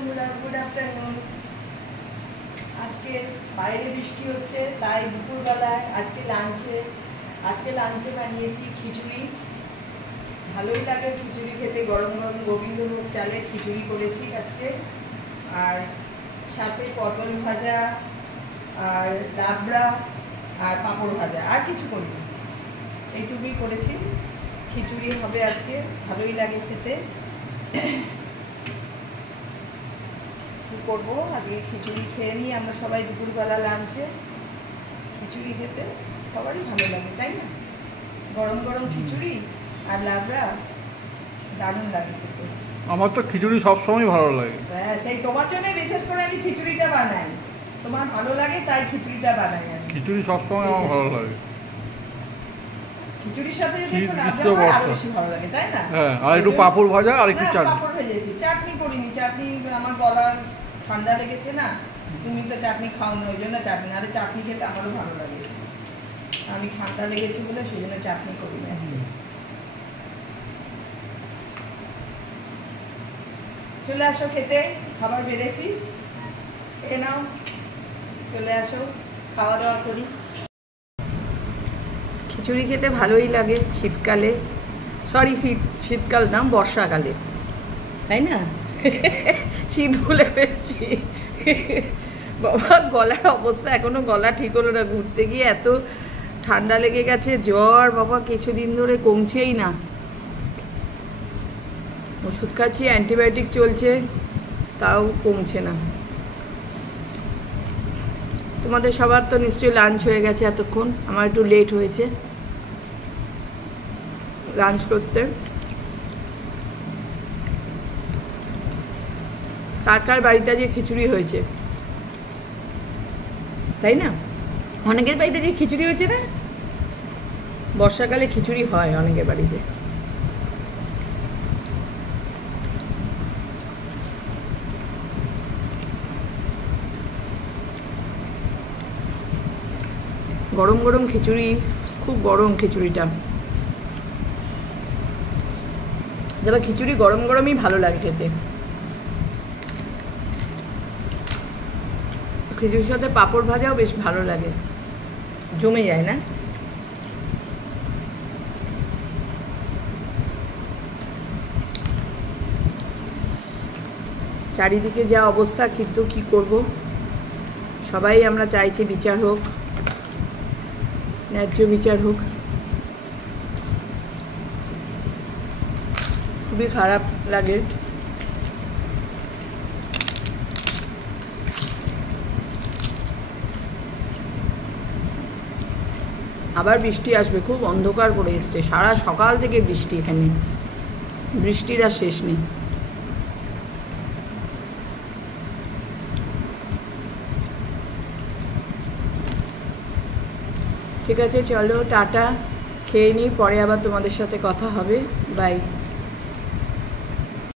বন্ধুরা, good afternoon. আজকে বাইরে বৃষ্টি হচ্ছে, তাই দুপুরবেলায় আজকে লাঞ্চে বানিয়েছি খিচুড়ি। ভালোই লাগে খিচুড়ি খেতে, গরম গরম গোবিন্দভোগ চালের খিচুড়ি করেছি আজকে। আর সাথে পটল ভাজা আর লাবড়া আর পাঁপড় ভাজা, আর কিছু করিনি, এইটুকুই করেছি। খিচুড়ি হবে আজকে, ভালোই লাগে খেতে। কী করবো, আজকে খিচুড়ি খেয়ে নিই আমরা সবাই দুপুরবেলা লাঞ্চে। খিচুড়ি খেতে সবারই ভালো লাগে, তাই না? গরম গরম খিচুড়ি আর লাবড়া দারুণ লাগে খেতে। আমার তো খিচুড়ি সবসময় ভালো লাগে। হ্যাঁ, সেই তোমার জন্য বিশেষ করে আমি খিচুড়িটা বানাই। তোমার ভালো লাগে তাই খিচুড়িটা বানাই আমি। খিচুড়ি সবসময় আমার ভালো লাগে। খিচুড়ির সাথে আরো বেশি ভালো লাগে, তাই না? হ্যাঁ, আর একটু পাঁপড় ভাজা আর একটু চাটনি। পাঁপড় ভেজেছি, চাটনি করিনি। চাটনি আমার গলা ঠান্ডা লেগেছে না, তুমি তো চাটনি খাও না, ওই জন্য চাটনি। আরে চাটনি খেতে আমারও ভালো লাগে, আমি ঠান্ডা লেগেছি বলে সেই জন্য চাটনি করিনি আজকে। চলে আসো খেতে, খাবার বেড়েছি, খেয়ে নাও। চলে আসো, খাওয়া দাওয়া করি। খিচুড়ি খেতে ভালোই লাগে শীতকালে, সরি শীতকাল না, বর্ষাকালে, তাই না? শীত ভুলে ফেলছি বাবা, গলার অবস্থা এখনো গলা ঠিক হলো না। ঘুরতে গিয়ে এত ঠান্ডা লেগে গেছে, জ্বর বাবা কিছুদিন ধরে কমছেই না। ওষুধ খাচ্ছি, অ্যান্টিবায়োটিক চলছে, তাও কমছে না। তোমাদের সবার তো নিশ্চয়ই লাঞ্চ হয়ে গেছে এতক্ষণ, আমার একটু লেট হয়েছে লাঞ্চ করতে। কার কার বাড়িতে যে খিচুড়ি হয়েছে, তাই না? অনেকের বাড়িতে যে খিচুড়ি হয়েছে না, বর্ষাকালে খিচুড়ি হয় অনেকের বাড়িতে। গরম গরম খিচুড়ি, খুব গরম খিচুড়িটা। তবে খিচুড়ি গরম গরমই ভালো লাগে খেতে। খিচুড়ির সাথে পাঁপড় ভাজাও বেশ ভালো লাগে, জমে যায় না? চারিদিকে যা অবস্থা, কিন্তু কি করব, সবাই আমরা চাইছি বিচার হোক, ন্যায্য বিচার হোক। খুবই খারাপ লাগে। আবার বৃষ্টি আসবে, খুব অন্ধকার করে এসছে, সারা সকাল থেকে বৃষ্টি। এখানে বৃষ্টির আর শেষ নেই। ঠিক আছে, চলো টাটা, খেয়ে নিই, পরে আবার তোমাদের সাথে কথা হবে। বাই।